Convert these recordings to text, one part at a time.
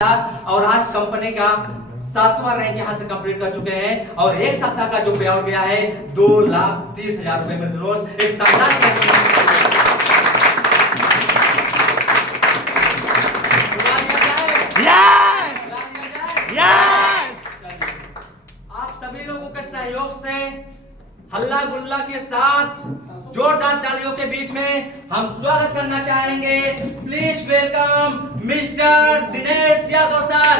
और आज कंपनी का 7वां रैंक यहाँ से कंप्लीट कर चुके हैं और एक सप्ताह का जो पे आउट गया है 2,30,000 रुपए में दोस्त एक शानदार आप सभी लोगों के सहयोग से हल्ला गुल्ला के साथ जोरदार तालियों के बीच में हम स्वागत करना चाहेंगे। Please welcome mister Dinesh Yadav sir.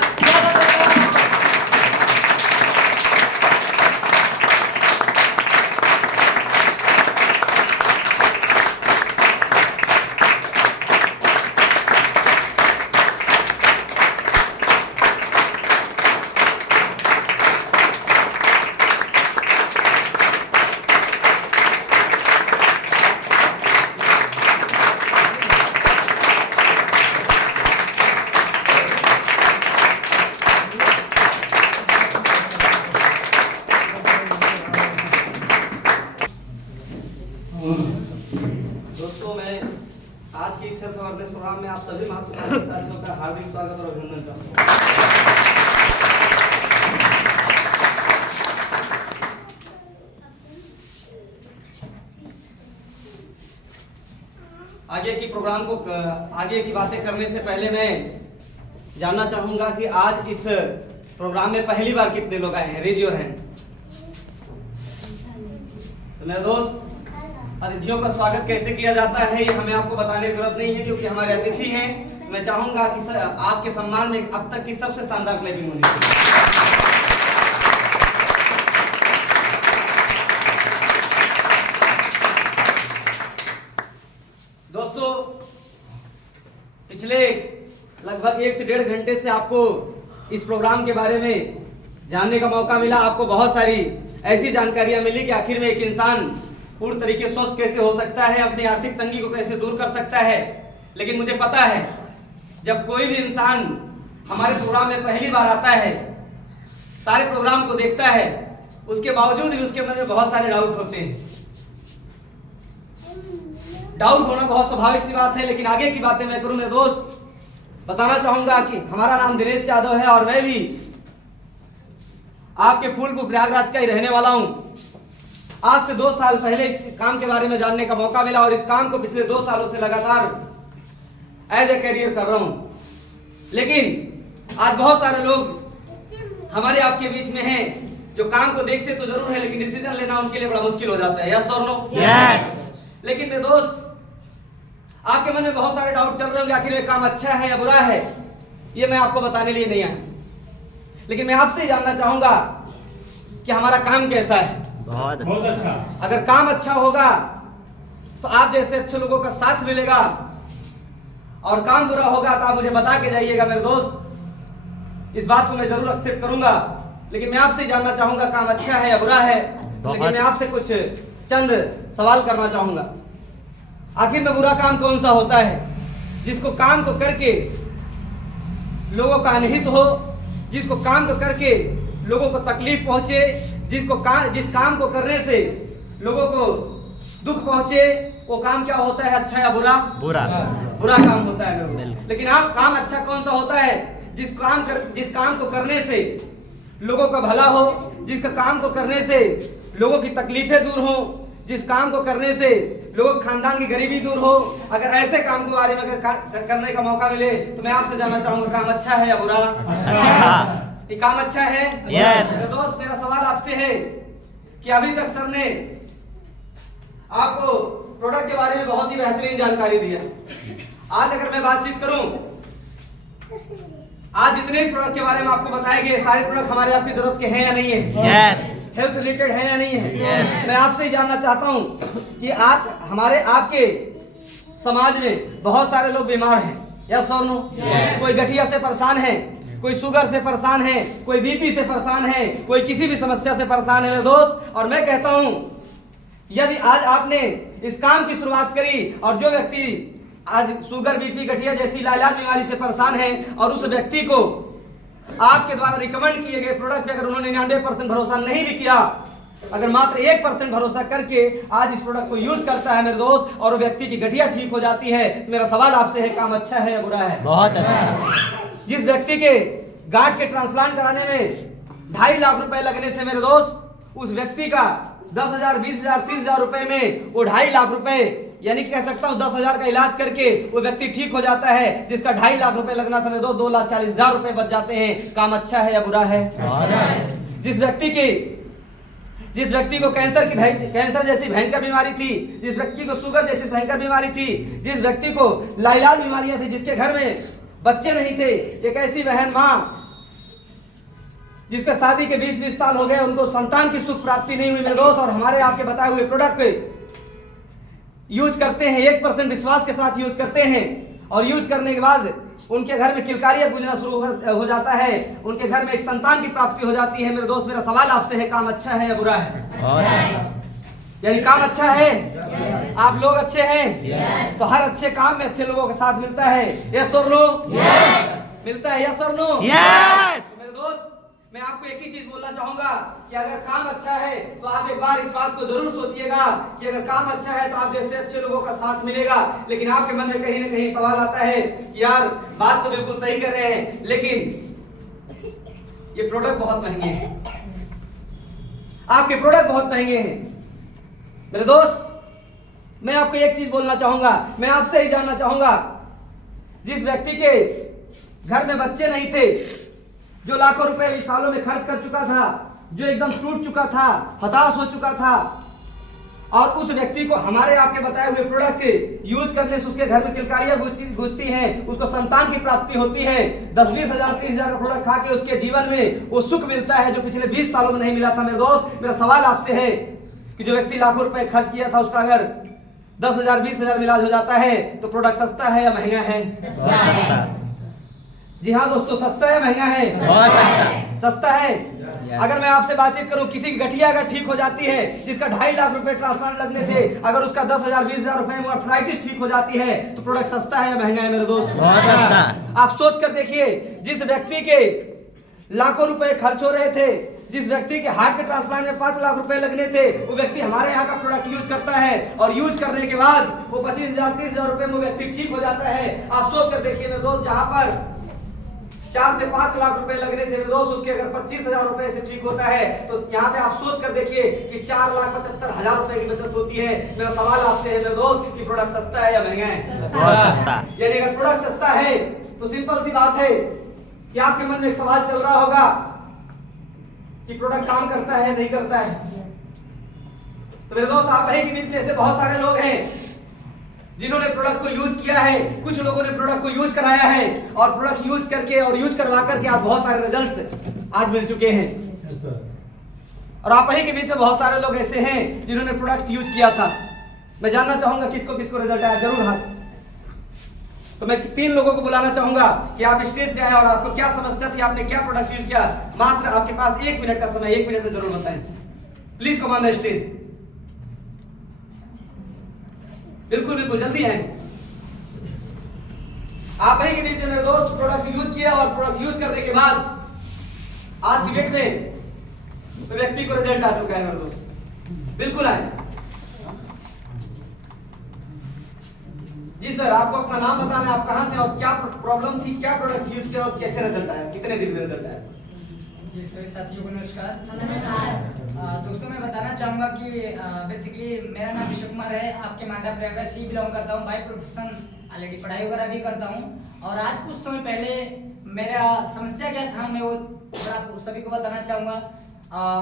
दोस्तों, मैं आज के इस हेल्थ अवेयरनेस प्रोग्राम में आप सभी महत्वपूर्ण साथियों का हार्दिक स्वागत और अभिनंदन करता हूँ। आगे की बातें करने से पहले मैं जानना चाहूंगा कि आज इस प्रोग्राम में पहली बार कितने लोग आए हैं? Raise your hand. तो मेरे दोस्त, अतिथियों का स्वागत कैसे किया जाता है ये हमें आपको बताने की जरूरत नहीं है, क्योंकि हमारे अतिथि हैं। मैं चाहूंगा कि आपके सम्मान में अब तक की सबसे शानदार क्लैपिंग होनी चाहिए। दोस्तों, पिछले लगभग 1 से 1.5 घंटे से आपको इस प्रोग्राम के बारे में जानने का मौका मिला। आपको बहुत सारी ऐसी जानकारियां मिली कि आखिर में एक इंसान पूर्ण तरीके से स्वस्थ कैसे हो सकता है, अपनी आर्थिक तंगी को कैसे दूर कर सकता है। लेकिन मुझे पता है, जब कोई भी इंसान हमारे प्रोग्राम में पहली बार आता है, सारे प्रोग्राम को देखता है, उसके बावजूद भी उसके मन में बहुत सारे डाउट होते हैं। डाउट होना बहुत स्वाभाविक सी बात है, लेकिन आगे की बातें मैं करूं मेरे दोस्त, बताना चाहूंगा कि हमारा नाम दिनेश यादव है और मैं भी आपके फूलपुर प्रयागराज का ही रहने वाला हूं। आज से 2 साल पहले इस काम के बारे में जानने का मौका मिला और इस काम को पिछले 2 सालों से लगातार एज ए करियर कर रहा हूं। लेकिन आज बहुत सारे लोग हमारे आपके बीच में हैं जो काम को देखते तो जरूर है, लेकिन डिसीजन लेना उनके लिए बड़ा मुश्किल हो जाता है। यस और नो? यस। लेकिन मेरे दोस्त, आपके मन में बहुत सारे डाउट चल रहे होंगे, आखिर में काम अच्छा है या बुरा है। ये मैं आपको बताने लिए नहीं आया, लेकिन मैं आपसे जानना चाहूंगा कि हमारा काम कैसा है। बहुत अच्छा। अगर काम अच्छा होगा तो आप जैसे अच्छे लोगों का साथ मिलेगा, और काम बुरा होगा तो आप मुझे बता के जाइएगा मेरे दोस्त। इस बात को मैं जरूर एक्सेप्ट करूंगा, लेकिन मैं आपसे जानना चाहूंगा काम अच्छा है या बुरा है। लेकिन मैं आपसे कुछ चंद सवाल करना चाहूंगा। आखिर में बुरा काम कौन सा होता है? जिसको काम को करके लोगों का अनहित हो, जिसको काम को करके लोगों को तकलीफ पहुंचे, जिस काम को करने से लोगों को दुख पहुंचे, वो काम क्या होता है? अच्छा या बुरा? बुरा काम होता है लोगों। लेकिन काम अच्छा कौन सा होता है? जिस काम को करने से लोगों का भला हो, जिस काम को करने से लोगों की तकलीफें दूर हो, जिस काम को करने से लोगों के खानदान की गरीबी दूर हो। अगर ऐसे काम के बारे में अगर करने का मौका मिले तो मैं आपसे जानना चाहूंगा, काम अच्छा है या बुरा? अच्छा। ये काम अच्छा है? यस। दोस्त, मेरा सवाल आपसे है कि अभी तक सर ने आपको प्रोडक्ट के बारे में बहुत ही बेहतरीन जानकारी दिया। आज अगर मैं बातचीत करूं, आज जितने भी प्रोडक्ट के बारे में आपको बताए गए, सारे प्रोडक्ट हमारे आपकी जरूरत के हैं या नहीं है? यस। हेल्थ से रिलेटेड है या नहीं है? Yes. मैं आपसे ही जानना चाहता हूं कि आपके समाज में बहुत सारे लोग बीमार हैं। यस और नो? कोई गठिया से परेशान है, कोई शुगर से परेशान है, कोई बीपी से परेशान है, कोई किसी भी समस्या से परेशान है मेरे दोस्त। और मैं कहता हूं, यदि आज आपने इस काम की शुरुआत करी और जो व्यक्ति आज शुगर, बीपी, गठिया जैसी इलाज बीमारी से परेशान है और उस व्यक्ति को आपके द्वारा रिकमेंड किए गए प्रोडक्ट पे अगर उन्होंने 99% भरोसा नहीं भी किया, अगर मात्र 1% भरोसा करके आज इस प्रोडक्ट को यूज करता है मेरे दोस्त, और वो व्यक्ति की गठिया ठीक हो जाती है, तो मेरा सवाल आपसे है, काम अच्छा है या बुरा है? बहुत अच्छा। जिस व्यक्ति के गांठ के ट्रांसप्लांट कराने में 2.5 लाख रुपए लगने थे मेरे दोस्त, उस व्यक्ति का 10,000, 20,000, 30,000 रुपए में वो 2.5 लाख रुपए, यानी कह सकता हूँ 10,000 का इलाज करके वो व्यक्ति ठीक हो जाता है, जिसका 2.5 लाख रुपए लगना था मेरे दोस्त 2,40,000 रुपए बच जाते हैं। काम अच्छा है या बुरा है? जिस व्यक्ति को कैंसर जैसी भयंकर बीमारी थी, जिस व्यक्ति को शुगर जैसी भयंकर बीमारी थी, जिस व्यक्ति को लाइलाज बीमारियां थी, जिसके घर में बच्चे नहीं थे, एक ऐसी बहन माँ जिसका शादी के 20-20 साल हो गए, उनको संतान की सुख प्राप्ति नहीं हुई मेरे दोस्त, और हमारे आपके बताए हुए प्रोडक्ट यूज करते हैं, 1% विश्वास के साथ यूज करते हैं, और यूज करने के बाद उनके घर में किलकारियां गूंजना शुरू हो जाता है, उनके घर में एक संतान की प्राप्ति हो जाती है। मेरे दोस्त, मेरा सवाल आपसे है, काम अच्छा है या बुरा है? यानी काम अच्छा है? आप लोग अच्छे हैं? तो हर अच्छे काम में अच्छे लोगों के साथ मिलता है। यस और नो? मिलता है, यस और नो? मेरे दोस्त, मैं आपको एक ही चीज बोलना चाहूंगा कि अगर काम अच्छा है तो आप एक बार इस बात को जरूर सोचिएगा कि अगर काम अच्छा है तो आप जैसे अच्छे लोगों का साथ मिलेगा। लेकिन आपके मन में कहीं ना कहीं सवाल आता है कि यार बात तो बिल्कुल सही कर रहे हैं, लेकिन ये प्रोडक्ट बहुत महंगे हैं, आपके प्रोडक्ट बहुत महंगे हैं। मेरे दोस्त, मैं आपको एक चीज बोलना चाहूंगा, मैं आपसे ही जानना चाहूंगा, जिस व्यक्ति के घर में बच्चे नहीं थे, जो लाखों रुपए इस सालों में खर्च कर चुका था, जो एकदम टूट चुका था, हताश हो चुका था, और उस व्यक्ति को हमारे आपके बताए हुए प्रोडक्ट यूज करने से उसके घर में किलकारियां घुसती हैं, उसको संतान की प्राप्ति होती है, 10-20 हजार 30,000 का प्रोडक्ट खा के उसके जीवन में वो सुख मिलता है जो पिछले 20 सालों में नहीं मिला था। मेरे दोस्त, मेरा सवाल आपसे है कि जो व्यक्ति लाखों रुपए खर्च किया था, उसका अगर 10,000 20,000 में इलाज हो जाता है तो प्रोडक्ट सस्ता है या महंगा है? सस्ता। जी हाँ दोस्तों, सस्ता है महंगा है? बहुत सस्ता। सस्ता है। अगर मैं आपसे बातचीत करूं, किसी की गठिया अगर ठीक हो जाती है, जिसका 2.5 लाख रुपए ट्रांसप्लांट लगने थे, अगर उसका 10,000 20,000 रुपए में आर्थराइटिस ठीक हो जाती है तो प्रोडक्ट सस्ता है या महंगा है? मेरे दोस्त, बहुत सस्ता। आप सोच कर देखिए, जिस व्यक्ति के लाखों रुपए खर्च हो रहे थे, जिस व्यक्ति के हार्ट के ट्रांसप्लांट में 5 लाख रुपए लगने थे, वो व्यक्ति हमारे यहाँ का प्रोडक्ट यूज करता है, और यूज करने के बाद वो 25,000 30,000 रुपए में व्यक्ति ठीक हो जाता है। आप सोच कर देखिए मेरे दोस्त, जहां पर 4 से 5 लाख रुपए लगने थे मेरे दोस्त, उसके अगर 25,000 रुपए से ठीक होता है तो यहाँ पे आप सोच कर देखिए कि 4,75,000 रुपए की बचत होती है। मेरा सवाल आपसे है मेरे दोस्त कि प्रोडक्ट सस्ता है या महंगा है? बहुत सस्ता। यानी अगर प्रोडक्ट सस्ता है तो सिंपल सी बात है कि आपके मन में एक सवाल चल रहा होगा कि प्रोडक्ट काम करता है नहीं करता है। तो मेरे दोस्त, आप ही के बीच में ऐसे बहुत सारे लोग हैं जिन्होंने प्रोडक्ट को यूज किया है, कुछ लोगों ने प्रोडक्ट को यूज कराया है, और प्रोडक्ट यूज करके और यूज करवा करके आज बहुत सारे रिजल्ट्स आज मिल चुके हैं। और आप ही के बीच में बहुत सारे लोग ऐसे हैं जिन्होंने प्रोडक्ट यूज किया था। मैं जानना चाहूंगा किसको किसको रिजल्ट आया, जरूर हाथ। तो मैं 3 लोगों को बुलाना चाहूंगा कि आप स्टेज पे आए और आपको क्या समस्या थी, आपने क्या प्रोडक्ट यूज किया। मात्र आपके पास 1 मिनट का समय, 1 मिनट में जरूर बताएं। Please come on the stage. बिल्कुल बिल्कुल, जल्दी आए। आप ही के बीच में मेरे दोस्त प्रोडक्ट यूज किया, और प्रोडक्ट यूज करने के बाद आज की डेट में तो व्यक्ति को रिजल्ट आ चुका है मेरे दोस्त। बिल्कुल आए। जी सर, आपको अपना नाम बताना है, आप कहां से और क्या प्रॉब्लम थी, क्या प्रोडक्ट यूज किया और कैसे रिजल्ट आया, कितने दिन में रिजल्ट आया सर? जी सभी साथियों को नमस्कार। दोस्तों, मैं बताना चाहूँगा कि बेसिकली मेरा नाम विश्व कुमार है, आपके मांडा प्रयागराज से बिलोंग करता हूँ। बाय प्रोफेशन ऑलरेडी पढ़ाई वगैरह भी करता हूँ, और आज कुछ समय पहले मेरा समस्या क्या था मैं वो थोड़ा आप सभी को बताना चाहूँगा।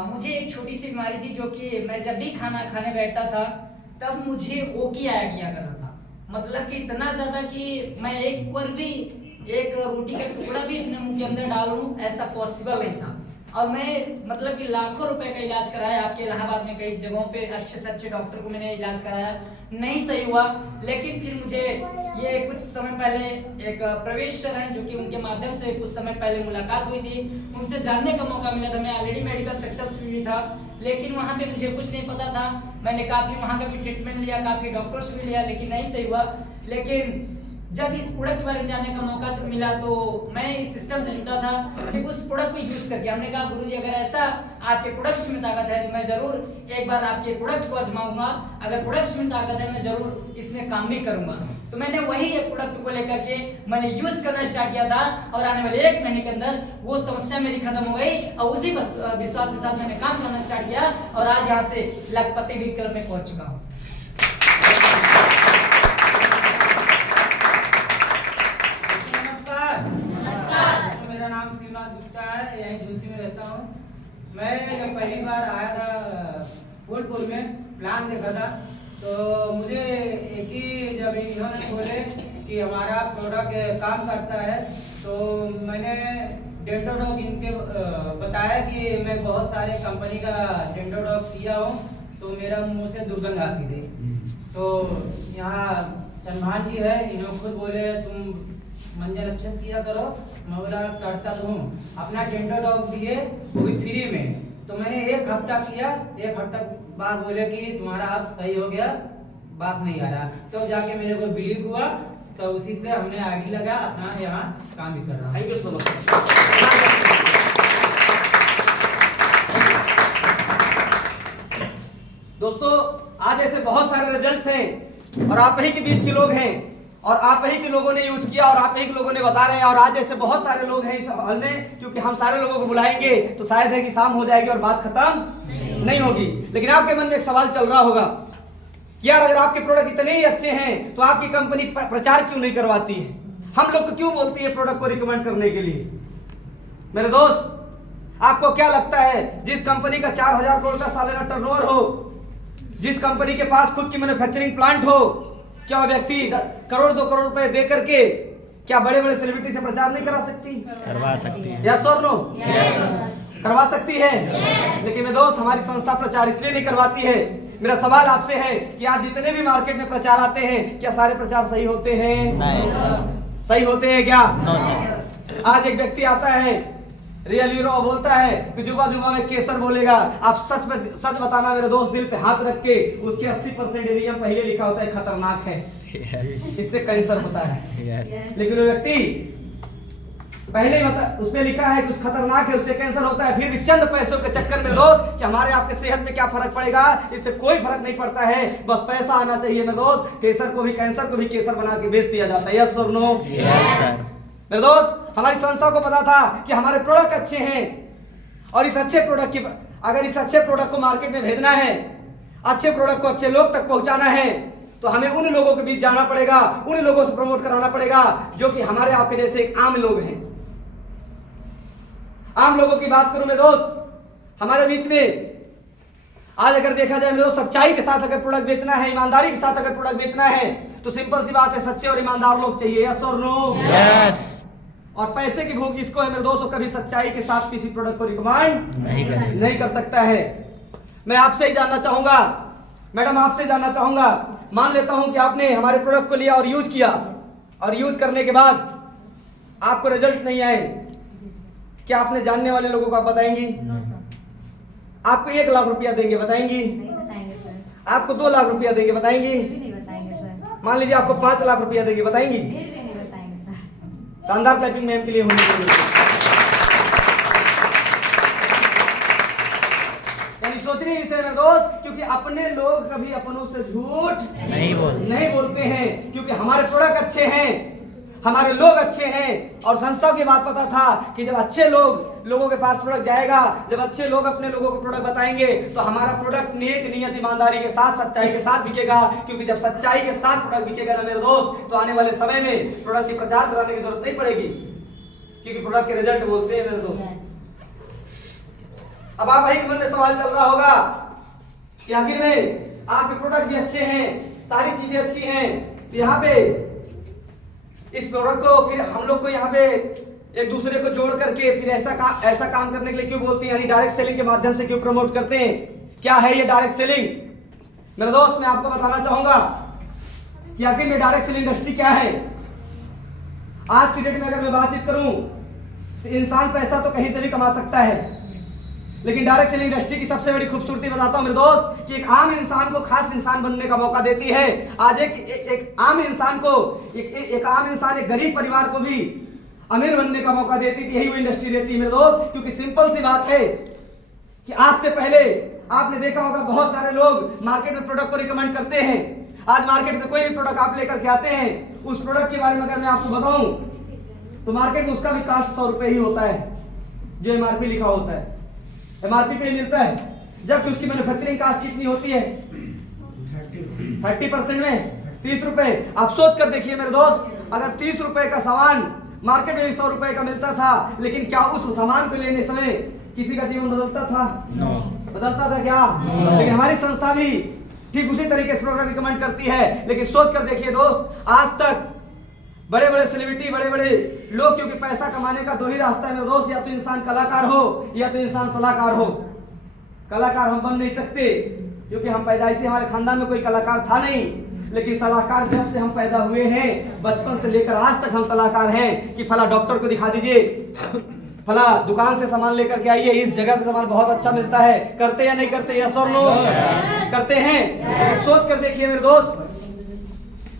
मुझे एक छोटी सी बीमारी थी, जो कि मैं जब भी खाना खाने बैठता था तब मुझे ओकी आया किया करता था। मतलब कि इतना ज़्यादा कि मैं एक बार भी एक रोटी का टुकड़ा भी अपने मुंह के अंदर डालूं ऐसा पॉसिबल नहीं था। और मैं मतलब कि लाखों रुपए का इलाज कराया, आपके इलाहाबाद में कई जगहों पे अच्छे से अच्छे डॉक्टर को मैंने इलाज कराया, नहीं सही हुआ। लेकिन फिर मुझे ये कुछ समय पहले एक प्रवेश सर हैं, जो कि उनके माध्यम से कुछ समय पहले मुलाकात हुई थी, उनसे जानने का मौका मिला था। मैं ऑलरेडी मेडिकल सेक्टर से भी था, लेकिन वहाँ पे मुझे कुछ नहीं पता था। मैंने काफ़ी वहाँ का भी ट्रीटमेंट लिया, काफ़ी डॉक्टर से भी लिया, लेकिन नहीं सही हुआ। लेकिन जब इस प्रोडक्ट के बारे में जानने का मौका तो मिला, तो मैं इस सिस्टम से जुटा था सिर्फ उस प्रोडक्ट को यूज करके। हमने कहा गुरुजी, अगर ऐसा आपके प्रोडक्ट्स में ताकत है तो मैं जरूर एक बार आपके प्रोडक्ट को आजमाऊंगा। अगर प्रोडक्ट्स में ताकत है मैं जरूर इसमें काम भी करूंगा। तो मैंने वही एक प्रोडक्ट को लेकर के मैंने यूज करना स्टार्ट किया था और आने वाले 1 महीने के अंदर वो समस्या मेरी खत्म हो गई और उसी विश्वास के साथ मैंने काम करना स्टार्ट किया और आज यहाँ से लखपति भी कर मैं पहुंच चुका हूँ। नमस्कार, मेरा नाम शिवनाथ गुप्ता है, यहीं झूसी में रहता हूँ। मैं जब पहली बार आया था फूलपुर में प्लान देखा था तो मुझे एक ही जब इन्होंने बोले कि हमारा प्रोडक्ट काम करता है तो मैंने डेंटोडॉक इनके बताया कि मैं बहुत सारे कंपनी का डेंटोडॉक किया हूँ तो मेरा मुंह से दुर्गंध आती थी। तो यहाँ चंद्रभान जी है, इन्होंने खुद बोले तुम मंजन अच्छे से किया करो, मैं बोला करता तो हूँ। अपना डेंटोडॉक दिए वो भी फ्री में। तो मैंने 1 हफ्ता किया, 1 हफ्ता बाद बोले कि तुम्हारा अब सही हो गया, बात नहीं आ रहा। तो जाके मेरे को बिलीव हुआ तो उसी से हमने आईडी लगा, अपना यहाँ काम भी कर रहा हूँ। Thank you so much. दोस्तों आज ऐसे बहुत सारे रिजल्ट्स हैं और आप ही के बीच के लोग हैं और आप ही के लोगों ने यूज किया और आप ही के लोगों ने बता रहे हैं और आज ऐसे बहुत सारे लोग हैं इस हॉल में, क्योंकि हम सारे लोगों को बुलाएंगे तो शायद है कि शाम हो जाएगी और बात खत्म नहीं होगी। लेकिन आपके मन में एक सवाल चल रहा होगा कि यार अगर आपके प्रोडक्ट इतने ही अच्छे हैं तो आपकी कंपनी प्रचार क्यों नहीं करवाती है, हम लोग को क्यों बोलती है प्रोडक्ट को रिकमेंड करने के लिए। मेरे दोस्त आपको क्या लगता है जिस कंपनी का 4000 करोड़ का सालाना टर्नओवर हो, जिस कंपनी के पास खुद की मैन्युफैक्चरिंग प्लांट हो, क्या व्यक्ति करोड़ 2 करोड़ रुपए दे करके क्या बड़े बड़े सेलिब्रिटी से प्रचार नहीं करा सकती? करवा सकती है। यस और नो? करवा सकती है। लेकिन मेरे दोस्त हमारी संस्था प्रचार इसलिए नहीं करवाती है। मेरा सवाल आपसे है कि आज जितने भी मार्केट में प्रचार आते हैं क्या सारे प्रचार सही होते हैं? नहीं। सही होते हैं क्या? No sir. आज एक व्यक्ति आता है रियल हीरो बोलता है कि जुबा जुबा में केसर बोलेगा। आप सच बताना मेरे दोस्त, दिल पे हाथ रख के, उसके 80% एरिया पहले लिखा होता है खतरनाक है, इससे कैंसर होता है। लेकिन वो व्यक्ति पहले उसमें लिखा है कि उस खतरनाक है, उससे कैंसर होता है, फिर भी चंद पैसों के चक्कर में दोस्त कि हमारे आपके सेहत में क्या फर्क पड़ेगा, इससे कोई फर्क नहीं पड़ता है, बस पैसा आना चाहिए। मेरे दोस्त केसर को भी कैंसर को भी केसर बना के बेच दिया जाता है। यस और नो? Yes sir. मेरे दोस्त हमारी संस्था को पता था कि हमारे प्रोडक्ट अच्छे हैं और इस अच्छे प्रोडक्ट की अगर इस अच्छे प्रोडक्ट को मार्केट में भेजना है, अच्छे प्रोडक्ट को अच्छे लोग तक पहुंचाना है तो हमें उन लोगों के बीच जाना पड़ेगा, उन लोगों से प्रमोट कराना पड़ेगा जो कि हमारे आपके जैसे एक आम लोग हैं। आम लोगों की बात करूं मैं दोस्त, हमारे बीच में आज अगर देखा जाए मेरे दोस्त सच्चाई के साथ अगर प्रोडक्ट बेचना है, ईमानदारी के साथ अगर प्रोडक्ट बेचना है तो सिंपल सी बात है, सच्चे और ईमानदार लोग चाहिए। यस और नो? यस। और पैसे की भूख इसको है मेरे दोस्तों, कभी सच्चाई के साथ किसी प्रोडक्ट को रिकमेंड नहीं कर सकता है। मैं आपसे ही जानना चाहूंगा मैडम, आपसे जानना चाहूंगा, मान लेता हूं कि आपने हमारे प्रोडक्ट को लिया और यूज किया और यूज करने के बाद आपको रिजल्ट नहीं आए, क्या आपने जानने वाले लोगों को आप बताएंगी? आपको 1 लाख रुपया देंगे, बताएंगी? आपको 2 लाख रुपया देंगे, बताएंगी? मान लीजिए आपको 5 लाख रुपया देंगे, बताएंगी? शानदार क्लैपिंग मैम के लिए होनी चाहिए। यानी सोचने विषय में दोस्त, क्योंकि अपने लोग कभी अपनों से झूठ नहीं बोलते हैं, क्योंकि हमारे प्रोडक्ट अच्छे हैं, हमारे लोग अच्छे हैं और संस्था की बात पता था कि जब अच्छे लोगों के पास प्रोडक्ट जाएगा, जब अच्छे लोग अपने लोगों को प्रोडक्ट बताएंगे तो हमारा प्रोडक्ट नेक नियत ईमानदारी के साथ सच्चाई के साथ बिकेगा। क्योंकि जब सच्चाई के साथ प्रोडक्ट बिकेगा ना मेरे दोस्त, तो आने वाले समय में प्रोडक्ट की प्रचार कराने की जरूरत नहीं पड़ेगी, क्योंकि प्रोडक्ट के रिजल्ट बोलते हैं मेरे दोस्त। अब आप ही मन में सवाल चल रहा होगा कि आखिर में आपके प्रोडक्ट भी अच्छे हैं, सारी चीजें अच्छी हैं, तो यहाँ पे इस प्रोडक्ट को फिर हम लोग को यहाँ पे एक दूसरे को जोड़ करके फिर ऐसा काम करने के लिए क्यों बोलते हैं, यानी डायरेक्ट सेलिंग के माध्यम से क्यों प्रमोट करते हैं? क्या है ये डायरेक्ट सेलिंग? मेरे दोस्त मैं आपको बताना चाहूंगा कि आखिर में डायरेक्ट सेलिंग इंडस्ट्री क्या है। आज की डेट में अगर मैं बातचीत करूं तो इंसान पैसा तो कहीं से भी कमा सकता है, लेकिन डायरेक्ट सेलिंग इंडस्ट्री की सबसे बड़ी खूबसूरती बताता हूं मेरे दोस्त कि एक आम इंसान को खास इंसान बनने का मौका देती है। आज एक आम इंसान को एक आम इंसान एक गरीब परिवार को भी अमीर बनने का मौका देती थी, यही वो इंडस्ट्री देती है मेरे दोस्त। क्योंकि सिंपल सी बात है कि आज से पहले आपने देखा होगा बहुत सारे लोग मार्केट में प्रोडक्ट को रिकमेंड करते हैं, आज मार्केट से कोई भी प्रोडक्ट आप लेकर के आते हैं, उस प्रोडक्ट के बारे में अगर मैं आपको बताऊं तो मार्केट में उसका भी कास्ट 100 रुपए ही होता है, जो एमआरपी लिखा होता है, एमआरपी पे ही मिलता है, जबकि उसकी मैन्युफैक्चरिंग कास्ट कितनी होती है 30% में 30 रुपए। आप सोच कर देखिए मेरे दोस्त, अगर 30 रुपए का सामान मार्केट में भी 100 रुपए का मिलता था, लेकिन क्या उस सामान को लेने समय किसी का जीवन बदलता था? बदलता था क्या? लेकिन हमारी संस्था भी ठीक उसी तरीके से प्रोग्राम रिकमेंड करती है। लेकिन सोच कर देखिए दोस्त, आज तक बड़े बड़े सेलिब्रिटी, बड़े बड़े लोग, क्योंकि पैसा कमाने का 2 ही रास्ता है मेरे दोस्त, या तो इंसान कलाकार हो या तो इंसान सलाहकार हो। कलाकार हम बन नहीं सकते क्योंकि हम पैदाइशी हमारे खानदान में कोई कलाकार था नहीं, लेकिन सलाहकार जब से हम पैदा हुए हैं, बचपन से लेकर आज तक हम सलाहकार हैं कि फला डॉक्टर को दिखा दीजिए, फला दुकान से सामान लेकर के आइए, इस जगह से सामान बहुत अच्छा मिलता है। करते या नहीं करते? यस और नो? करते हैं। सोच कर देखिए मेरे दोस्त,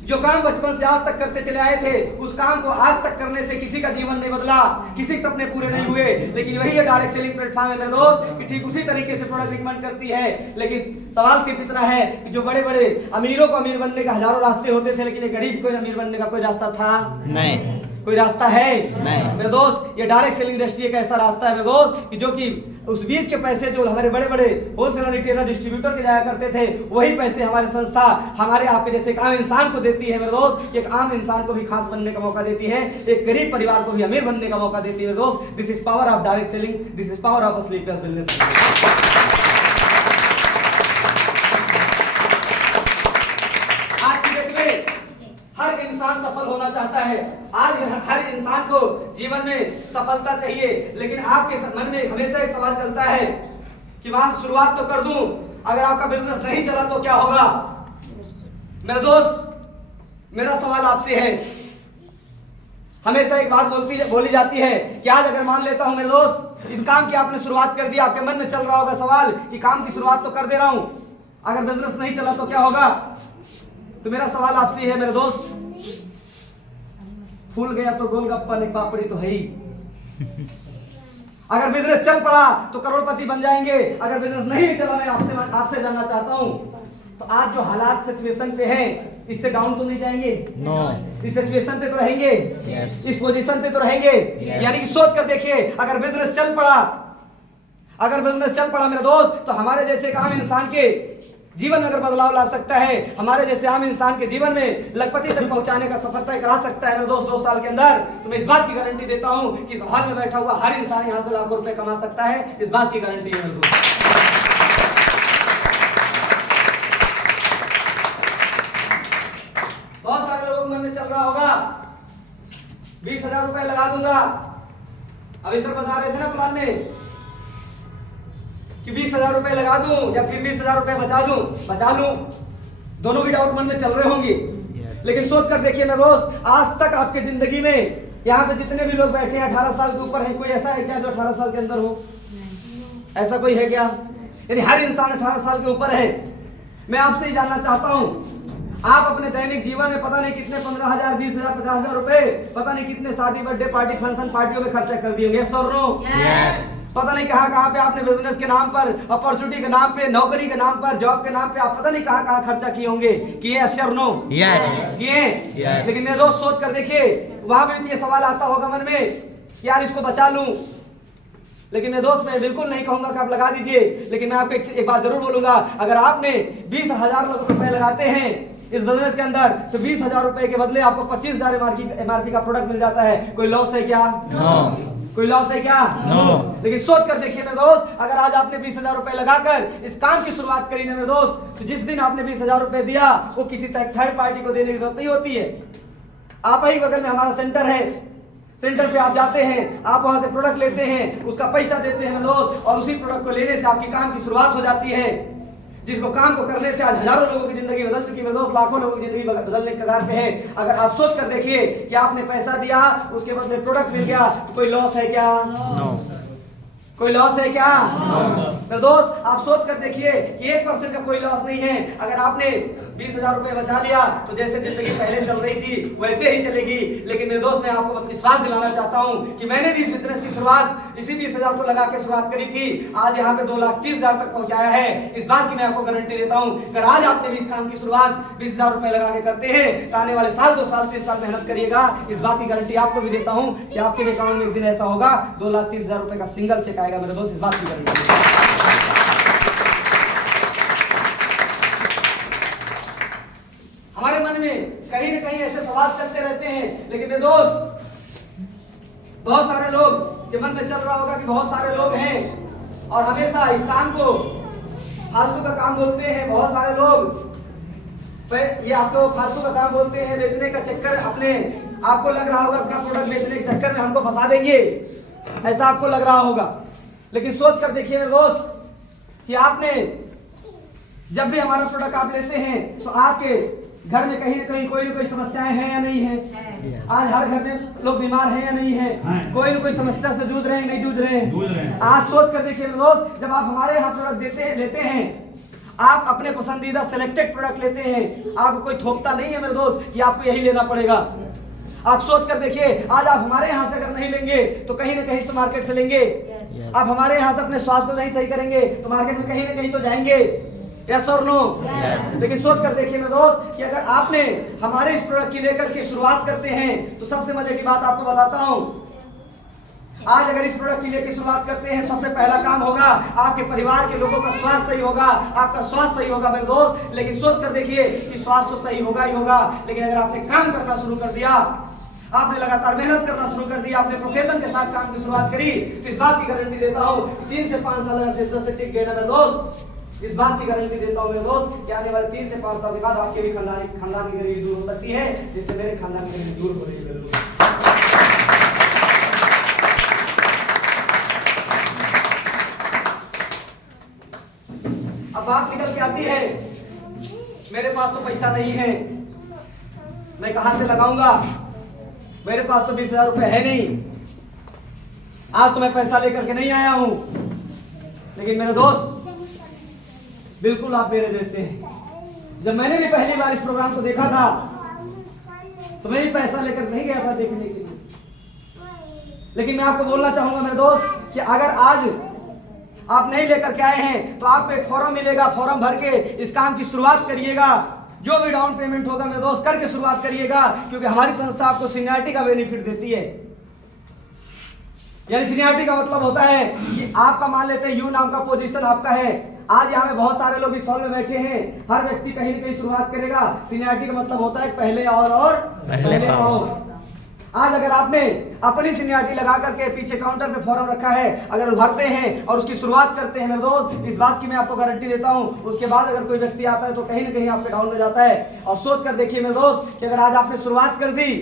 जो काम बचपन से आज तक करते चले आए थे, उस काम को आज तक करने से किसी का जीवन नहीं बदला, किसी के सपने पूरे नहीं हुए। लेकिन वही डायरेक्ट सेलिंग प्लेटफॉर्म है मेरे दोस्त कि ठीक उसी तरीके से प्रोडक्ट रिकमेंड करती है। लेकिन सवाल सिर्फ इतना है कि जो बड़े बड़े अमीरों को अमीर बनने का हजारों रास्ते होते थे, लेकिन गरीब को अमीर बनने का कोई रास्ता था नहीं। कोई रास्ता है नहीं। मेरे दोस्त, ये डायरेक्ट सेलिंग इंडस्ट्री एक ऐसा रास्ता है मेरे दोस्त कि जो कि उस बीच के पैसे जो हमारे बड़े बड़े होलसेलर, रिटेलर, डिस्ट्रीब्यूटर के जाया करते थे, वही पैसे हमारी संस्था हमारे आपके जैसे एक आम इंसान को देती है मेरे दोस्त। एक आम इंसान को भी खास बनने का मौका देती है, एक गरीब परिवार को भी अमीर बनने का मौका देती है मेरे दोस्त। This is power of direct selling, this is power of sleepless business. आज की डेट में हर इंसान सफल होना चाहता है, आज हर इंसान को जीवन में सफलता चाहिए, लेकिन आपके मन में हमेशा एक सवाल चलता है कि मान शुरुआत तो कर दूं, अगर आपका बिजनेस नहीं चला तो क्या होगा? मेरे दोस्त, मेरा सवाल आपसे है, हमेशा एक बात बोली जाती है कि आज अगर मान लेता हूं मेरे दोस्त, इस काम की आपने शुरुआत कर दी, आपके मन में चल रहा होगा सवाल कि काम की शुरुआत तो कर दे रहा हूं, अगर बिजनेस नहीं चला तो क्या होगा? तो मेरा सवाल आपसे है मेरे दोस्त, फूल गया तो गोलगप्पा नहीं पापड़ी तो है ही। अगर बिजनेस चल पड़ा तो करोड़पति बन जाएंगे, अगर बिजनेस नहीं चला, मैं आपसे जानना चाहता हूं, तो आज जो हालात सिचुएशन पे हैं, इससे डाउन तो नहीं जाएंगे? नो। इस सिचुएशन पे तो रहेंगे? यस। इस पोजीशन पे तो रहेंगे? यानी कि सोच कर देखिए, अगर बिजनेस चल पड़ा, अगर बिजनेस चल पड़ा मेरे दोस्त, तो हमारे जैसे एक आम इंसान के जीवन में अगर बदलाव ला सकता है, हमारे जैसे आम इंसान के जीवन में लखपति तक पहुंचाने का सफर तय करा सकता है मेरे दोस्त 2 साल के अंदर। तो मैं इस बात की गारंटी देता हूं कि इस हॉल में बैठा हुआ हर इंसान यहां से लाखों रुपए कमा सकता है, इस बात की गारंटी है मेरे दोस्त। बहुत सारे लोगों के मन में चल रहा होगा 20,000 रुपए लगा दूंगा। अभी सर बता रहे थे ना प्लान में कि 20,000 रुपए लगा दूं या फिर 20,000 रुपए बचा लूं, दोनों भी डाउट मन में चल रहे होंगे। लेकिन सोच कर देखिए मेरे दोस्त, आज तक आपके जिंदगी में यहाँ पे जितने भी लोग बैठे हैं 18 साल के ऊपर हैं, कोई ऐसा है क्या जो 18 साल के अंदर हो? ऐसा कोई है क्या? यानी हर इंसान 18 साल के ऊपर है। मैं आपसे ही जानना चाहता हूँ, आप अपने दैनिक जीवन में पता नहीं कितने 15,000, 20,000, 50,000 रुपए, पता नहीं कितने शादी, बर्थडे पार्टी, फंक्शन, पार्टियों में खर्चा कर दिए, यस और नो? यस। पता नहीं कहां पे आपने बिजनेस के नाम पर, अपॉर्चुनिटी के नाम पे, नौकरी के नाम पर, जॉब के नाम पे आप पता नहीं कहां खर्चा किए होंगे। किए यस और नो? यस। किए? यस। लेकिन मेरे दोस्त सोच कर देखिए, वहां पे भी ये सवाल आता होगा मन में कि यार इसको बचा लूं। लेकिन मेरे दोस्त, मैं बिल्कुल नहीं कहूंगा कि आप लगा दीजिए, लेकिन मैं आपको एक बात जरूर बोलूंगा, अगर आपने 20,000 रुपए लगाते हैं इस बिजनेस के अंदर, तो 20,000 रुपए के बदले आपको 25,000 एमआरपी का प्रोडक्ट मिल जाता है। कोई लॉस है क्या? नो। कोई लॉस है क्या? नो। लेकिन सोच कर देखिए मेरे दोस्त, अगर आज आपने 20,000 रुपए लगाकर इस काम की शुरुआत करी ना मेरे दोस्त, तो जिस दिन आपने 20,000 रुपए दिया, वो किसी थर्ड पार्टी को देने की जरूरत नहीं होती है। आप ही बगल में हमारा सेंटर है, सेंटर पे आप जाते हैं, आप वहां से प्रोडक्ट लेते हैं, उसका पैसा देते हैं मेरे दोस्त, और उसी प्रोडक्ट को लेने से आपकी काम की शुरुआत हो जाती है। जिसको काम को करने से आज हजारों लोगों की जिंदगी बदल चुकी है मेरे दोस्त, लाखों लोगों की जिंदगी बदलने के कगार पे है। अगर आप सोच कर देखिए कि आपने पैसा दिया, उसके बदले प्रोडक्ट मिल गया, तो कोई लॉस है क्या? नो। कोई लॉस है क्या? तो दोस्त आप सोच कर देखिए कि 1% का कोई लॉस नहीं है। अगर आपने 20,000 रुपए बचा लिया तो जैसे जिंदगी पहले चल रही थी वैसे ही चलेगी। लेकिन मेरे दोस्त मैं आपको विश्वास दिलाना चाहता हूं कि मैंने भी इस बिजनेस की शुरुआत इसी 20,000 को लगा के शुरुआत करी थी। आज यहाँ पे 2,30,000 तक पहुंचाया है। इस बात की मैं आपको गारंटी देता हूँ। अगर आज आपने भी इस काम की शुरुआत 20,000 रुपए लगा के करते हैं तो आने वाले साल 2 साल 3 साल मेहनत करिएगा। इस बात की गारंटी आपको भी देता हूँ कि आपके भी अकाउंट में एक दिन ऐसा होगा 2,30,000 रुपए का सिंगल चेक आएगा मेरे दोस्त। इस बात की गारंटी। हमारे मन में कहीं न कहीं ऐसे सवाल चलते रहते हैं। लेकिन मेरे दोस्त बहुत सारे लोग के मन में चल रहा होगा कि बहुत सारे लोग हैं और हमेशा इस काम को फालतू का काम बोलते हैं। बहुत सारे लोग ये आपको फालतू का काम बोलते हैं, बेचने का चक्कर अपने आपको लग रहा होगा अपना प्रोडक्ट बेचने के चक्कर में हमको फंसा देंगे, ऐसा आपको लग रहा होगा। लेकिन सोच कर देखिए मेरे दोस्त कि आपने जब भी हमारा प्रोडक्ट आप लेते हैं तो आपके घर में कहीं न कहीं कोई न कोई समस्याएं हैं या नहीं है? Yes. आज हर घर में लोग बीमार हैं या नहीं है? कोई न कोई समस्या से जूझ रहे हैं नहीं जूझ रहे हैं? आज सोच कर देखिए मेरे दोस्त, जब आप हमारे यहाँ प्रोडक्ट लेते हैं, आप अपने पसंदीदा सिलेक्टेड प्रोडक्ट लेते हैं, आपको कोई थोपता नहीं है मेरे दोस्त कि आपको यही लेना पड़ेगा। आप सोच कर देखिए, आज आप हमारे यहाँ से अगर नहीं लेंगे तो कहीं न कहीं तो मार्केट से लेंगे। आप हमारे यहाँ से अपने स्वास्थ्य को नहीं सही करेंगे तो मार्केट में कहीं न कहीं तो जाएंगे। यस और नो? लेकिन सोच कर देखिए मेरे दोस्त कि अगर आपने हमारे इस प्रोडक्ट की लेकर के शुरुआत करते हैं तो सबसे मजे की बात आपको बताता हूँ। आज अगर इस प्रोडक्ट की लेकर शुरुआत करते हैं, सबसे पहला काम होगा आपके परिवार के लोगों का स्वास्थ्य सही होगा, आपका स्वास्थ्य सही होगा मेरे दोस्त। लेकिन सोच कर देखिए कि स्वास्थ्य तो सही होगा ही होगा, लेकिन अगर आपने काम करना शुरू कर दिया, आपने लगातार मेहनत करना शुरू कर दिया, आपने प्रोफेशन के साथ काम की शुरुआत करी, तो इस बात की गारंटी देता हूँ 3 से 5 साल अगर से टिक गए ना मेरे दोस्त, इस बात की गारंटी देता हूँ मेरे दोस्त कि आने वाले 3 से 5 साल के बाद आपके भी खानदान की गरीबी दूर हो सकती है, जिससे मेरे खानदान की गरीबी दूर हो रही है मेरे दोस्त। अब बात निकल के आती है, मेरे पास तो पैसा नहीं है, मैं कहां से लगाऊंगा? मेरे पास तो 20,000 रुपए है नहीं। आज तो मैं पैसा लेकर के नहीं आया हूं। लेकिन मेरे दोस्त बिल्कुल आप मेरे जैसे हैं। जब मैंने भी पहली बार इस प्रोग्राम को देखा था तो मैं भी पैसा लेकर नहीं गया था देखने के लिए। लेकिन मैं आपको बोलना चाहूंगा मेरे दोस्त कि अगर आज आप नहीं लेकर के आए हैं तो आपको एक फॉर्म मिलेगा, फॉर्म भर के इस काम की शुरुआत करिएगा। जो भी डाउन पेमेंट होगा मेरे दोस्त करके शुरुआत करिएगा, क्योंकि हमारी संस्था आपको सीनियरिटी का बेनिफिट देती है। यानी सीनियरिटी का मतलब होता है कि आपका मान लेते हैं यू नाम का पोजीशन आपका है। आज यहाँ में बहुत सारे लोग इस हॉल में बैठे हैं, हर व्यक्ति कहीं न कहीं शुरुआत करेगा। सीनियरिटी का मतलब होता है पहले और पहले पाओ। आज अगर आपने अपनी सीनियरिटी लगा करके पीछे काउंटर पे फॉर्म रखा है, अगर भरते हैं और उसकी शुरुआत करते हैं मेरे दोस्त, इस बात की मैं आपको गारंटी देता हूं, उसके बाद अगर कोई व्यक्ति आता है तो कहीं न कहीं आपके डाउन में जाता है। और सोच कर देखिए मेरे दोस्त कि अगर आज आपने शुरुआत कर दी,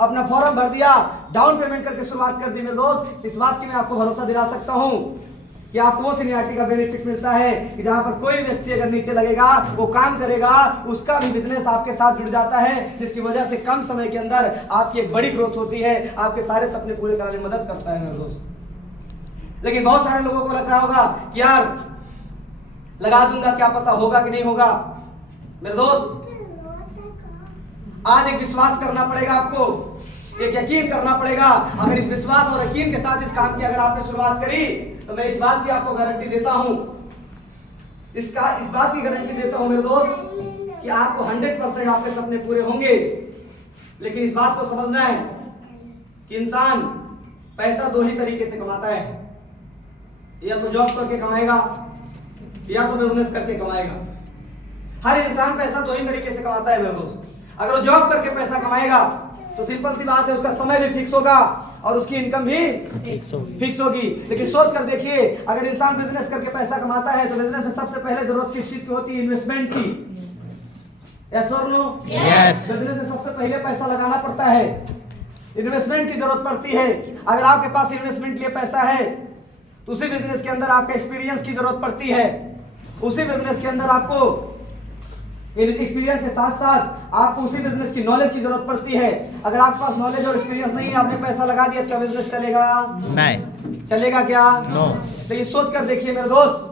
अपना फॉर्म भर दिया, डाउन पेमेंट करके शुरुआत कर दी मेरे दोस्त, इस बात की मैं आपको भरोसा दिला सकता हूं कि आपको वो सीनियरिटी का बेनिफिट मिलता है कि जहां पर कोई व्यक्ति अगर नीचे लगेगा, वो काम करेगा, उसका भी बिजनेस आपके साथ जुड़ जाता है, जिसकी वजह से कम समय के अंदर आपकी एक बड़ी ग्रोथ होती है, आपके सारे सपने पूरे कराने में मदद करता है मेरे दोस्त। लेकिन बहुत सारे लोगों को लग रहा होगा कि यार लगा दूंगा, क्या पता होगा कि नहीं होगा। मेरे दोस्त आज एक विश्वास करना पड़ेगा, आपको एक यकीन करना पड़ेगा। अगर इस विश्वास और यकीन के साथ इस काम की अगर आपने शुरुआत करी तो मैं इस बात की आपको गारंटी देता हूं, इस बात की गारंटी देता हूं मेरे दोस्त कि आपको 100% आपके सपने पूरे होंगे। लेकिन इस बात को समझना है कि इंसान पैसा 2 ही तरीके से कमाता है, या तो जॉब करके कमाएगा या तो बिजनेस करके कमाएगा। हर इंसान पैसा 2 ही तरीके से कमाता है मेरे दोस्त। अगर वो जॉब करके पैसा कमाएगा तो सिंपल सी बात है, उसका समय भी फिक्स होगा और उसकी इनकम भी फिक्स होगी। लेकिन सोच कर देखिए, अगर इंसान बिजनेस करके पैसा कमाता है तो बिजनेस में सबसे पहले जरूरत किस चीज की होती है? इन्वेस्टमेंट की। यस और नो? यस। बिजनेस में सबसे पहले पैसा लगाना पड़ता है, इन्वेस्टमेंट की जरूरत पड़ती है। अगर आपके पास इन्वेस्टमेंट के लिए पैसा है तो उसी बिजनेस के अंदर आपका एक्सपीरियंस की जरूरत पड़ती है, उसी बिजनेस के अंदर आपको एक्सपीरियंस के साथ साथ आपको उसी बिजनेस की नॉलेज की जरूरत पड़ती है। अगर आपके पास नॉलेज और एक्सपीरियंस नहीं है, आपने पैसा लगा दिया, क्या बिजनेस चलेगा? नहीं। चलेगा क्या? नो। तो ये सोच कर देखिए मेरे दोस्त,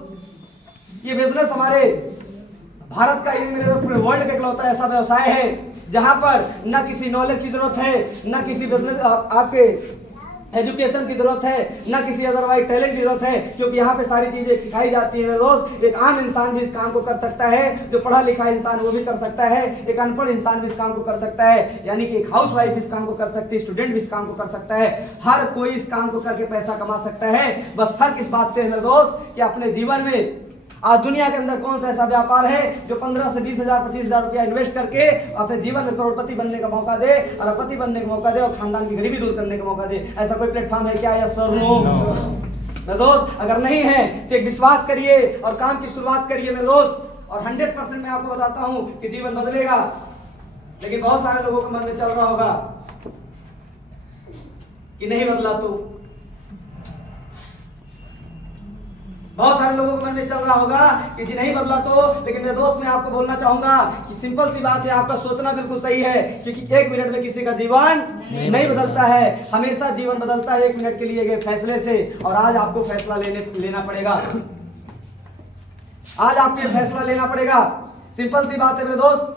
ये बिजनेस हमारे भारत का, ये मेरे पूरे वर्ल्ड का इकलौता ऐसा व्यवसाय है जहां पर ना किसी नॉलेज की जरूरत है, ना किसी बिजनेस आपके एजुकेशन की जरूरत है, ना किसी अदरवाइज टैलेंट की जरूरत है, क्योंकि यहाँ पे सारी चीजें सिखाई जाती है मेरे दोस्त। एक आम इंसान भी इस काम को कर सकता है, जो पढ़ा लिखा इंसान वो भी कर सकता है, एक अनपढ़ इंसान भी इस काम को कर सकता है, यानी कि एक हाउस वाइफ इस काम को कर सकती है, स्टूडेंट भी इस काम को कर सकता है, हर कोई इस काम को करके पैसा कमा सकता है। बस फर्क इस बात से है मेरे दोस्त कि अपने जीवन में आज दुनिया के अंदर कौन सा ऐसा व्यापार है जो 15 से 20,000 25,000 रुपया इन्वेस्ट करके अपने जीवन में करोड़पति बनने का मौका दे, अरबपति बनने का मौका दे और खानदान की गरीबी दूर करने का मौका दे। ऐसा कोई प्लेटफॉर्म है क्या? यस और नो? मेरे दोस्त, अगर नहीं है तो एक विश्वास करिए और काम की शुरुआत करिए मेरे दोस्त, और 100% मैं आपको बताता हूं कि जीवन बदलेगा। लेकिन बहुत सारे लोगों के मन में चल रहा होगा कि नहीं बदला तो, बहुत सारे लोगों के मन में चल रहा होगा कि जी नहीं बदला तो। लेकिन मेरे दोस्त, मैं आपको बोलना चाहूंगा कि सिंपल सी बात है, आपका सोचना बिल्कुल सही है, क्योंकि 1 मिनट में किसी का जीवन नहीं बदलता है। हमेशा जीवन बदलता है 1 मिनट के लिए गए फैसले से। और आज आपको फैसला लेना पड़ेगा, आज आपको ये फैसला लेना पड़ेगा। सिंपल सी बात है मेरे दोस्त,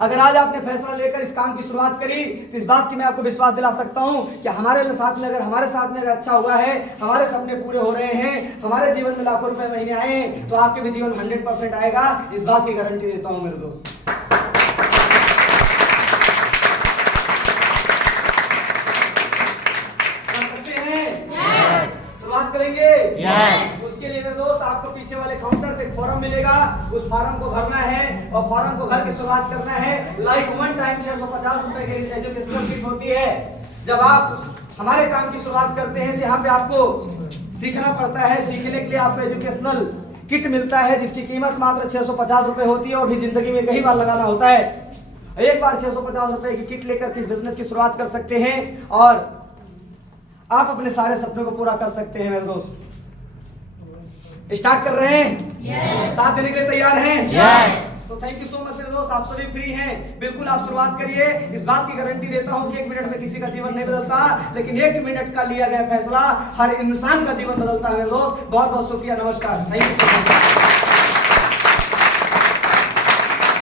अगर आज आपने फैसला लेकर इस काम की शुरुआत करी तो इस बात की मैं आपको विश्वास दिला सकता हूं कि हमारे साथ में अगर अच्छा हुआ है, हमारे सपने पूरे हो रहे हैं, हमारे जीवन में लाखों रुपए महीने आए, तो आपके भी जीवन 100% आएगा। इस बात की गारंटी देता हूं मेरे दोस्त। कर सकते हैं? शुरुआत करेंगे? उसके लिए मेरे दोस्त आपको पीछे वाले काउंटर पे फॉर्म मिलेगा, उस फॉर्म को भरना है और फॉर्म को भर के शुरुआत करना है। लाइक वन टाइम 650 रुपए की एजुकेशनल किट होती है। जब आप हमारे काम की शुरुआत करते हैं तो यहाँ पे आपको सीखना पड़ता है। सीखने के लिए आपको एजुकेशनल किट मिलता है जिसकी कीमत मात्र 650 रुपए होती है और भी जिंदगी में कई बार लगाना होता है। एक बार 650 रुपए की किट लेकर किस बिजनेस की शुरुआत कर सकते हैं और आप अपने सारे सपनों को पूरा कर सकते हैं मेरे दोस्त। स्टार्ट कर रहे हैं? साथ देने के लिए तैयार हैं? तो थैंक यू सो मच मेरे दोस्त, आप सभी फ्री हैं, बिल्कुल आप शुरुआत करिए। इस बात की गारंटी देता हूं कि 1 मिनट में किसी का जीवन नहीं बदलता, लेकिन 1 मिनट का लिया गया फैसला हर इंसान का जीवन बदलता है मेरे दोस्त। बहुत बहुत शुक्रिया, नमस्कार, थैंक यू सो मच।